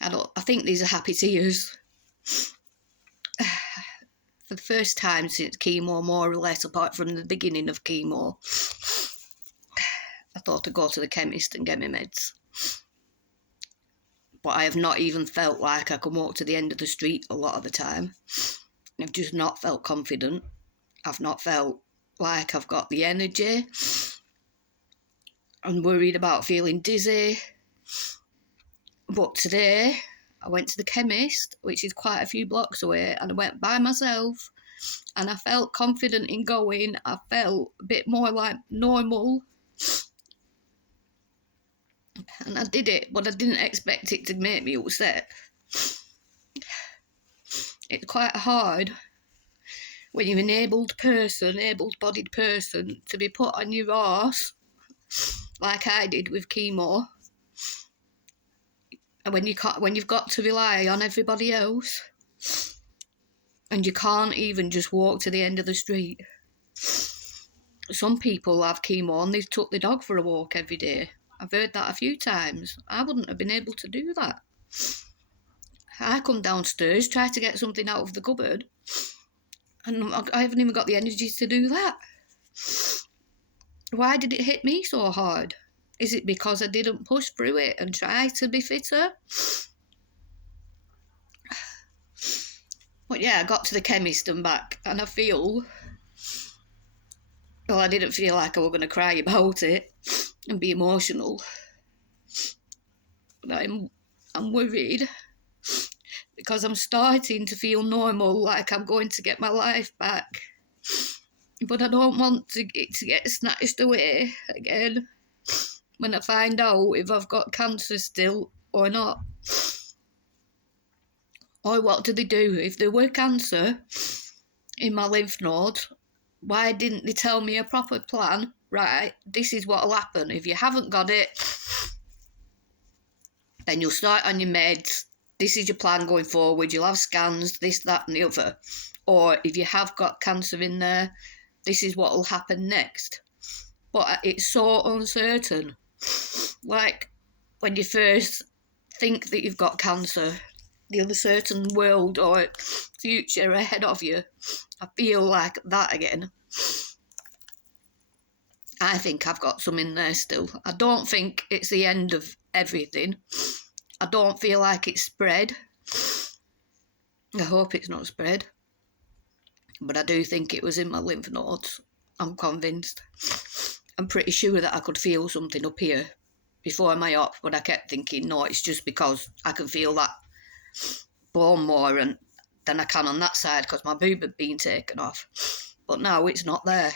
I think these are happy tears. For the first time since chemo, more or less, apart from the beginning of chemo, I thought I'd go to the chemist and get my meds. But I have not even felt like I can walk to the end of the street a lot of the time. I've just not felt confident. I've not felt like I've got the energy. I'm worried about feeling dizzy. But today, I went to the chemist, which is quite a few blocks away, and I went by myself, and I felt confident in going. I felt a bit more like normal. And I did it, but I didn't expect it to make me upset. It's quite hard when you're an able-bodied person, to be put on your arse, like I did with chemo, and when you've got to rely on everybody else, and you can't even just walk to the end of the street. Some people have chemo and they've took the dog for a walk every day. I've heard that a few times. I wouldn't have been able to do that. I come downstairs, try to get something out of the cupboard, and I haven't even got the energy to do that. Why did it hit me so hard? Is it because I didn't push through it and try to be fitter? But yeah, I got to the chemist and back, and I didn't feel like I was going to cry about it and be emotional. But I'm worried, because I'm starting to feel normal, like I'm going to get my life back. But I don't want it to get snatched away again when I find out if I've got cancer still or not. Or what do they do? If there were cancer in my lymph nodes, why didn't they tell me a proper plan? Right, this is what'll happen. If you haven't got it, then you'll start on your meds. This is your plan going forward. You'll have scans, this, that and the other. Or if you have got cancer in there, this is what will happen next. But it's so uncertain. Like when you first think that you've got cancer, the uncertain world or future ahead of you, I feel like that again. I think I've got some in there still. I don't think it's the end of everything. I don't feel like it's spread. I hope it's not spread. But I do think it was in my lymph nodes. I'm convinced. I'm pretty sure that I could feel something up here before my op, but I kept thinking, no, it's just because I can feel that bone more than I can on that side because my boob had been taken off. But now it's not there.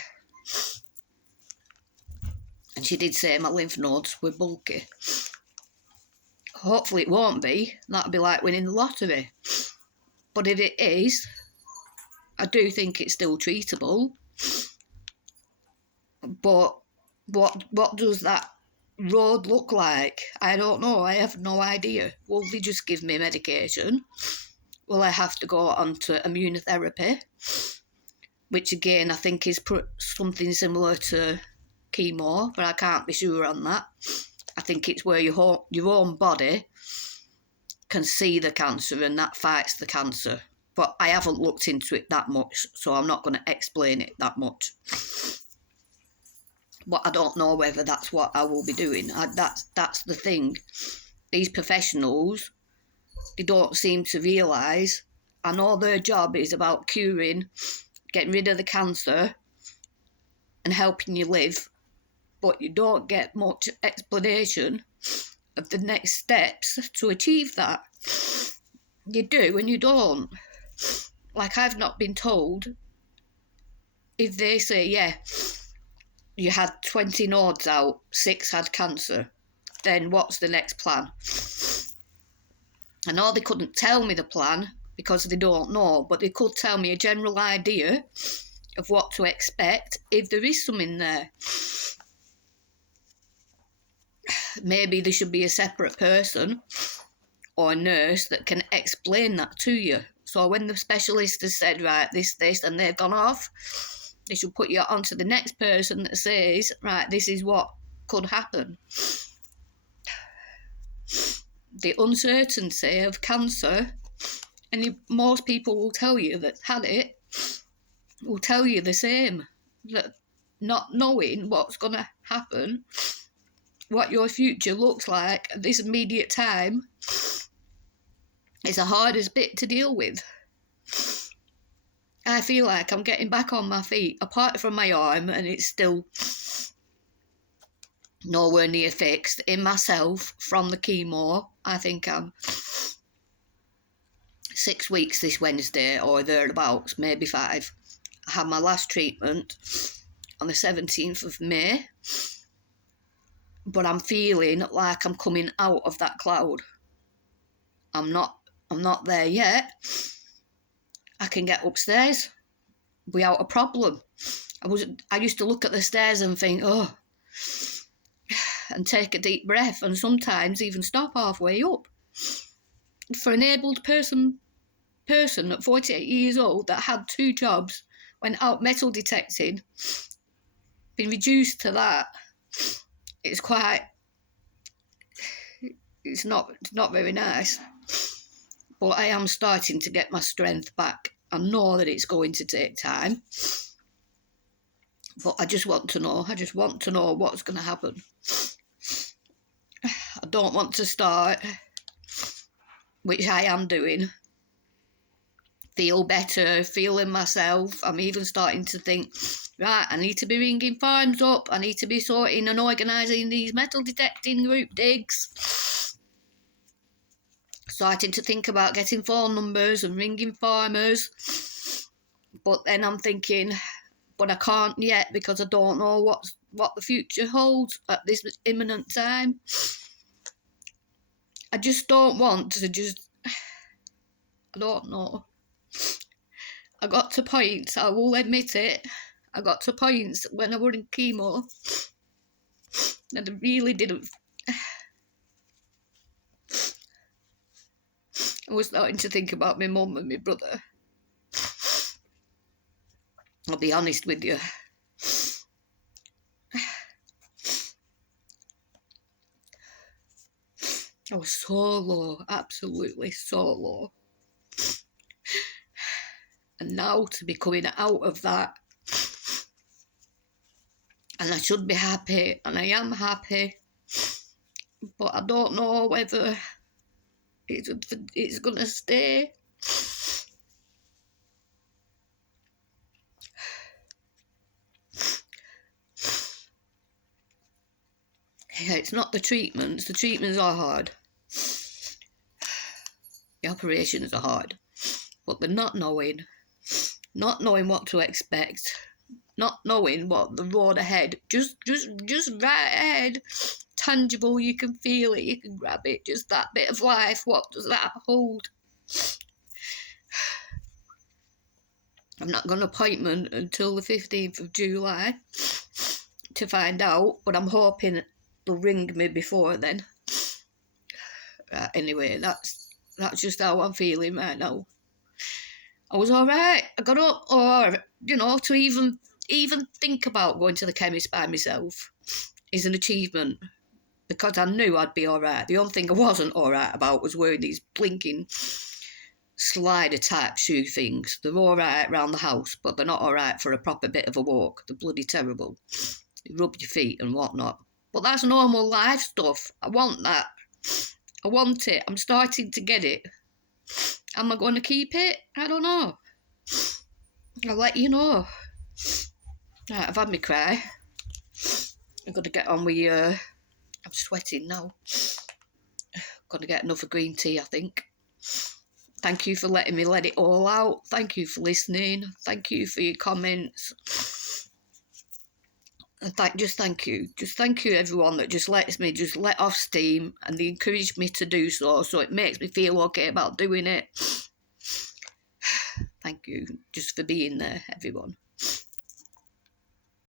And she did say my lymph nodes were bulky. Hopefully it won't be. That'd be like winning the lottery. But if it is, I do think it's still treatable. But what does that road look like? I don't know. I have no idea. Will they just give me medication? Will I have to go on to immunotherapy? Which again I think is something similar to chemo, but I can't be sure on that. I think it's where your own body can see the cancer and that fights the cancer. But I haven't looked into it that much, so I'm not going to explain it that much. But I don't know whether that's what I will be doing. That's the thing. These professionals, they don't seem to realise. I know their job is about curing, getting rid of the cancer and helping you live, but you don't get much explanation of the next steps to achieve that. You do and you don't. Like, I've not been told if they say, yeah, you had 20 nodes out, 6 had cancer, then what's the next plan? I know they couldn't tell me the plan because they don't know, but they could tell me a general idea of what to expect if there is some in there. Maybe there should be a separate person or a nurse that can explain that to you. So when the specialist has said, right, this, and they've gone off, they should put you on to the next person that says, right, this is what could happen. the uncertainty of cancer, and most people will tell you that had it, will tell you the same, that not knowing what's going to happen, what your future looks like at this immediate time, is the hardest bit to deal with. I feel like I'm getting back on my feet, apart from my arm, and it's still nowhere near fixed. In myself, from the chemo, I think I'm 6 weeks this Wednesday, or thereabouts, maybe 5. I had my last treatment on the 17th of May, but I'm feeling like I'm coming out of that cloud. I'm not there yet. I can get upstairs without a problem. I used to look at the stairs and think, oh, and take a deep breath, and sometimes even stop halfway up. For an able person at 48 years old that had 2 jobs, went out metal detecting, been reduced to that, it's not very nice. But I am starting to get my strength back. I know that it's going to take time, but I just want to know what's going to happen. I don't want to start, which I am doing, feel better, feeling myself. I'm even starting to think, right, I need to be ringing farms up, I need to be sorting and organising these metal detecting group digs. Starting to think about getting phone numbers and ringing farmers. But then I'm thinking, but I can't yet because I don't know what the future holds at this imminent time. I just don't want to I don't know. I got to points, I will admit it, I got to points when I was in chemo and I really didn't. I was starting to think about my mum and my brother. I'll be honest with you. I was so low, absolutely so low. And now to be coming out of that, and I should be happy, and I am happy, but I don't know whether it's going to stay. Yeah, it's not the treatments. The treatments are hard. The operations are hard. But the not knowing what to expect, not knowing what the road ahead, just right ahead, tangible, you can feel it, you can grab it, just that bit of life, what does that hold? I've not got an appointment until the 15th of July to find out, but I'm hoping they'll ring me before then. Anyway, that's just how I'm feeling right now. I was all right. I got up, or to even think about going to the chemist by myself is an achievement, because I knew I'd be all right. The only thing I wasn't all right about was wearing these blinking slider type shoe things. They're all right around the house, but they're not all right for a proper bit of a walk. They're bloody terrible. They rub your feet and whatnot. But that's normal life stuff. I want that. I want it. I'm starting to get it. Am I going to keep it? I don't know. I'll let you know. Right, I've had my cry. I've got to get on with I'm sweating now. Got to get another green tea, I think. Thank you for letting me let it all out. Thank you for listening. Thank you for your comments. And thank you. Just thank you, everyone that just lets me just let off steam, and they encourage me to do so it makes me feel okay about doing it. Thank you just for being there, everyone.